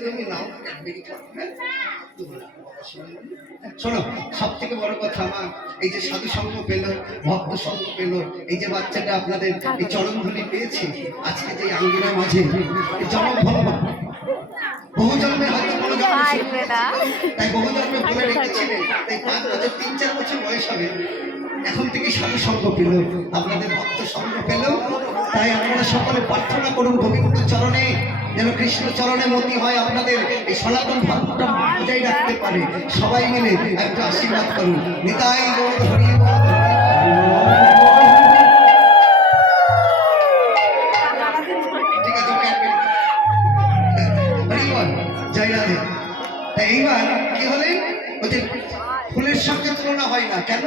তুমি নাও। শোনো, সব থেকে বড় কথা আমার এই যে সাধু সঙ্গ পেল, ভক্ত সঙ্গ পেল, এই যে বাচ্চাটা আপনাদের এই চরণধুলি পেয়েছে আজকে যে আঙ্গিনার মাঝে জন্ম বহু জন্মে হয়তো কোনো জন্মে তাই বহু জন্মে বলে রেখেছিলেন, তাই 5 বছর 3-4 বছর বয়স হবে এখন থেকে সাধু সঙ্গ পেল, আপনাদের ভক্ত সঙ্গ পেল। তাই আপনারা সকলে প্রার্থনা করুন গোবিন্দ চরণে যেন কৃষ্ণ চরণে মতি হয়, আপনাদের এই সনাতন ধর্মটা বজায় রাখতে পারে। সবাই মিলে একটা আশীর্বাদ করুন। নিতাই গৌর হরি বল। ঠিক আছে, হরি বল, জয় রাধে। এইবার কি হলেন, ওই যে ফুলের সঙ্গে তুলনা হয় না কেন?